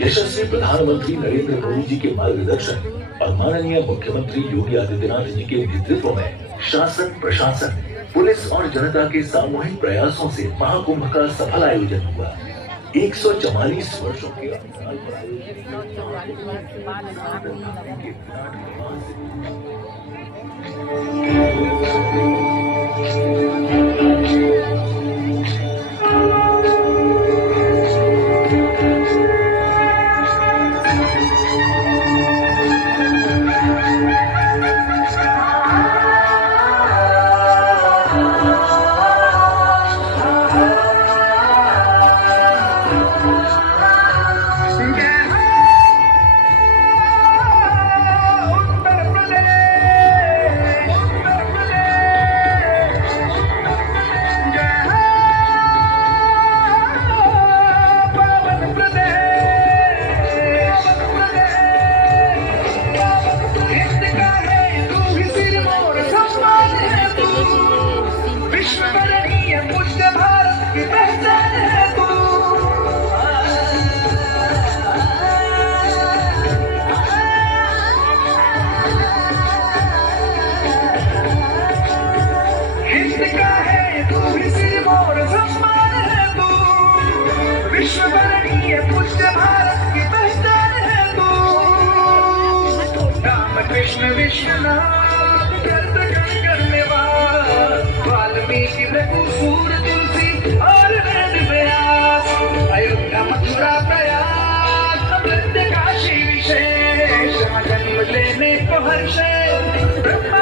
यशस्वी प्रधानमंत्री नरेंद्र मोदी जी के मार्गदर्शन और माननीय मुख्यमंत्री योगी आदित्यनाथ जी के नेतृत्व में शासन, प्रशासन, पुलिस और जनता के सामूहिक प्रयासों से महाकुंभ का सफल आयोजन हुआ। 144 वर्षों के अंतराल पर आयोजित विश्ववरणीय पूज्य भारत की पहचान है तू। राम कृष्ण विश्वनाथ व्यर्थ करने वाला, वाल्मीकि भृगुसूर तुलसी और वेद व्यास, अयोध्या मथुरा प्रयाग अमृत काशी विशेष, जन्म लेने को हर्ष ब्रह्मा